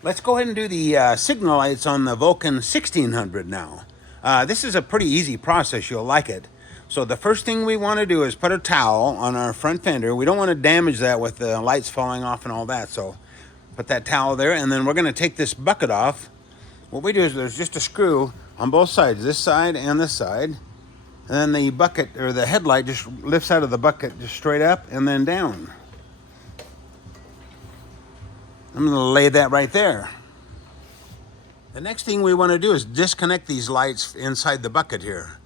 Let's go ahead and do the signal lights on the Vulcan 1600 now. This is a pretty easy process. You'll like it. So the first thing we want to do is put a towel on our front fender. We don't want to damage that with the lights falling off and all that. So put that towel there, and then we're going to take this bucket off. What we do is there's just a screw on both sides, this side and this side. And then the bucket, or the headlight, just lifts out of the bucket just straight up and then down. I'm going to lay that right there. The next thing we want to do is disconnect these lights inside the bucket here.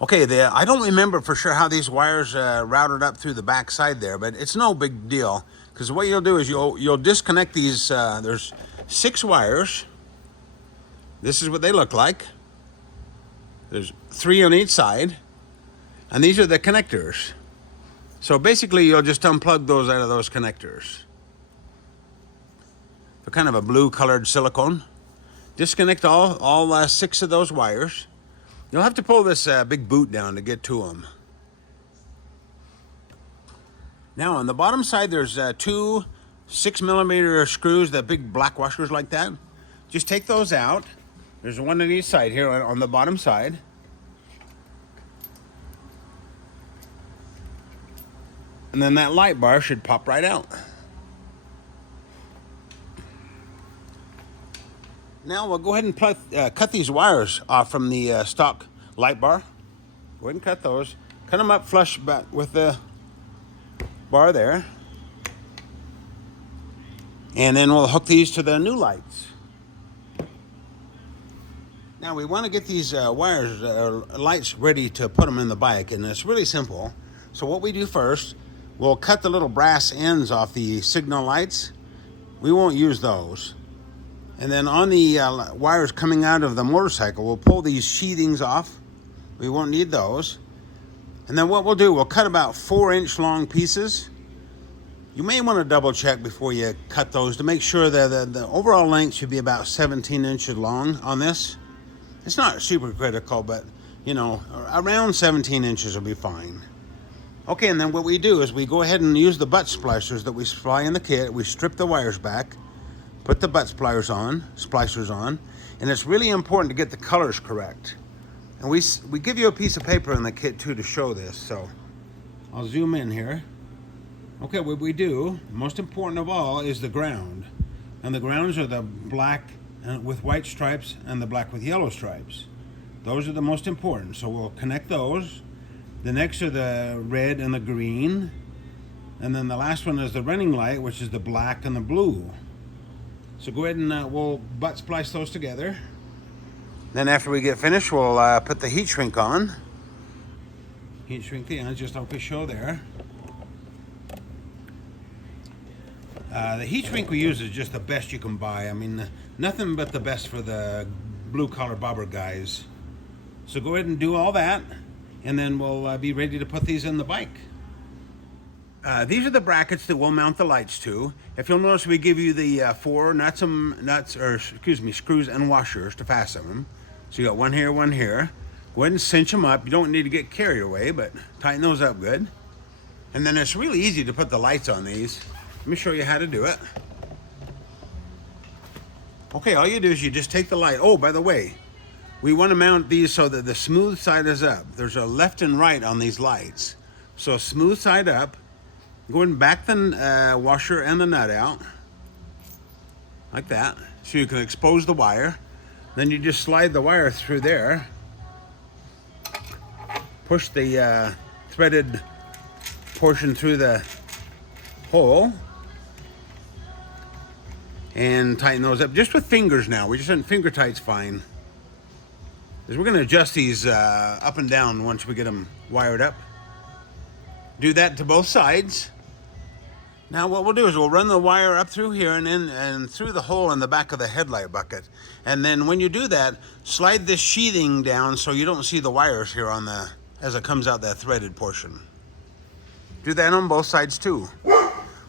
Okay, I don't remember for sure how these wires routed up through the back side there, but it's no big deal. Because what you'll do is you'll disconnect these, there's 6 wires. This is what they look like. There's 3 on each side. And these are the connectors. So basically you'll just unplug those out of those connectors. They're kind of a blue colored silicone. Disconnect all 6 of those wires. You'll have to pull this big boot down to get to them. Now on the bottom side there's 2 6mm screws, that big black washers like that. Just take those out. There's one on each side here on the bottom side. And then that light bar should pop right out. Now we'll go ahead and cut these wires off from the stock light bar. Go ahead and cut those. Cut them up flush back with the bar there. And then we'll hook these to the new lights. Now we want to get these lights ready to put them in the bike, and it's really simple. So what we do first, we'll cut the little brass ends off the signal lights. We won't use those. And then on the wires coming out of the motorcycle, we'll pull these sheathings off. We won't need those. And then what we'll do, we'll cut about 4-inch long pieces. You may want to double check before you cut those to make sure that the overall length should be about 17 inches long on this. It's not super critical, but you know, around 17 inches will be fine. Okay, and then what we do is we go ahead and use the butt splicers that we supply in the kit. We strip the wires back, put the butt splicers on, and it's really important to get the colors correct. And we give you a piece of paper in the kit too to show this, so I'll zoom in here. Okay, what we do, most important of all, is the ground. And the grounds are the black with white stripes and the black with yellow stripes. Those are the most important, so we'll connect those. The next are the red and the green. And then the last one is the running light, which is the black and the blue. So go ahead and we'll butt splice those together. Then after we get finished, we'll put the heat shrink on. Heat shrink the ends, just like we show there. The heat shrink we use is just the best you can buy. I mean, nothing but the best for the blue collar bobber guys. So go ahead and do all that, and then we'll be ready to put these in the bike. These are the brackets that we'll mount the lights to. If you'll notice, we give you the 4 screws and washers to fasten them. So you got one here, one here. Go ahead and cinch them up. You don't need to get carried away, but tighten those up good. And then it's really easy to put the lights on these. Let me show you how to do it. Okay, all you do is you just take the light. Oh, by the way, we want to mount these so that the smooth side is up. There's a left and right on these lights. So smooth side up. Go ahead and back the washer and the nut out. Like that. So you can expose the wire. Then you just slide the wire through there. Push the threaded portion through the hole. And tighten those up just with fingers now. We just want finger tight's fine. Because we're going to adjust these up and down once we get them wired up. Do that to both sides. Now what we'll do is we'll run the wire up through here and through the hole in the back of the headlight bucket. And then when you do that, slide this sheathing down so you don't see the wires here on as it comes out that threaded portion. Do that on both sides too.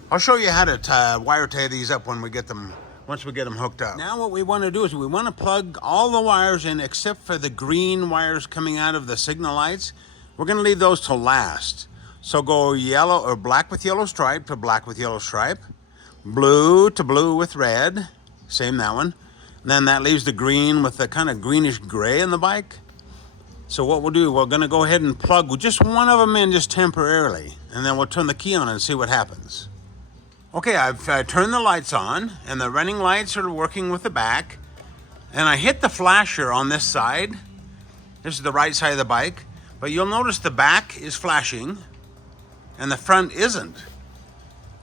I'll show you how to wire tie these up once we get them hooked up. Now what we want to do is we want to plug all the wires in except for the green wires coming out of the signal lights. We're going to leave those till last. So go yellow or black with yellow stripe to black with yellow stripe, blue to blue with red, Same that one. And then that leaves the green with the kind of greenish gray in the bike. So what we'll do, we're gonna go ahead and plug just one of them in just temporarily, and then we'll turn the key on and see what happens. Okay, I've turned the lights on, and the running lights are working with the back, and I hit the flasher on this side. This is the right side of the bike, but you'll notice the back is flashing, and the front isn't.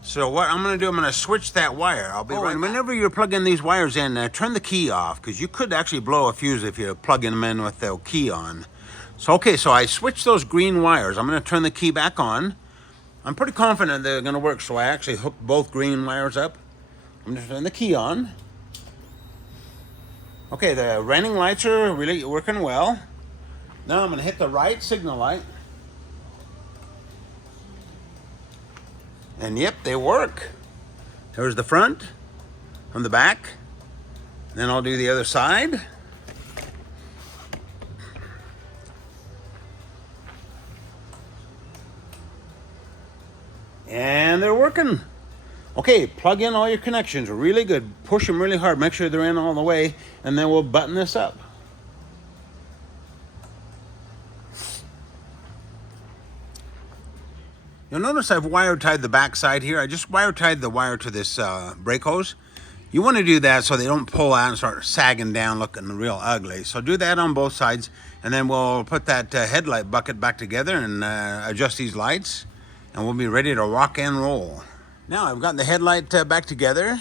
So what I'm gonna do, I'm gonna switch that wire. I'll be right back. Whenever you're plugging these wires in, turn the key off, because you could actually blow a fuse if you're plugging them in with the key on. So okay, so I switched those green wires. I'm gonna turn the key back on. I'm pretty confident they're gonna work, so I actually hooked both green wires up. I'm gonna turn the key on. Okay, the running lights are really working well. Now I'm gonna hit the right signal light. And yep, they work. There's the front from the back. Then I'll do the other side. And they're working. Okay, plug in all your connections really good. Push them really hard. Make sure they're in all the way. And then we'll button this up. You'll notice I've wire tied the back side here. I just wire tied the wire to this brake hose. You want to do that so they don't pull out and start sagging down looking real ugly. So do that on both sides, and then we'll put that headlight bucket back together and adjust these lights, and we'll be ready to rock and roll. Now I've got the headlight back together.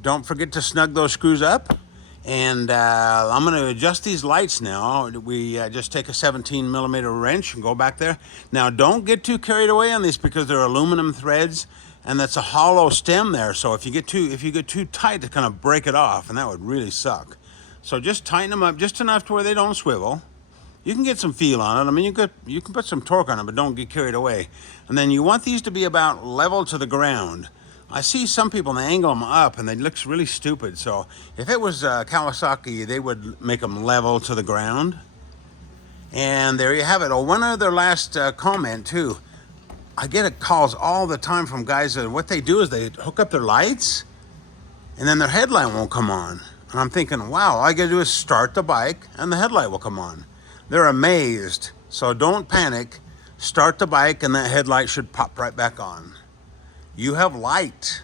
Don't forget to snug those screws up. And I'm going to adjust these lights now. We just take a 17mm wrench and go back there. Now don't get too carried away on these because they're aluminum threads, and that's a hollow stem there. So if you get too tight, to kind of break it off, and that would really suck. So just tighten them up just enough to where they don't swivel. You can get some feel on it. I mean, you can put some torque on it, but don't get carried away. And then you want these to be about level to the ground. I see some people, they angle them up and they look really stupid. So if it was Kawasaki, they would make them level to the ground. And there you have it. Oh, one other last comment too. I get calls all the time from guys that what they do is they hook up their lights and then their headlight won't come on. And I'm thinking, wow, all I gotta do is start the bike and the headlight will come on. They're amazed. So don't panic. Start the bike and that headlight should pop right back on. You have light.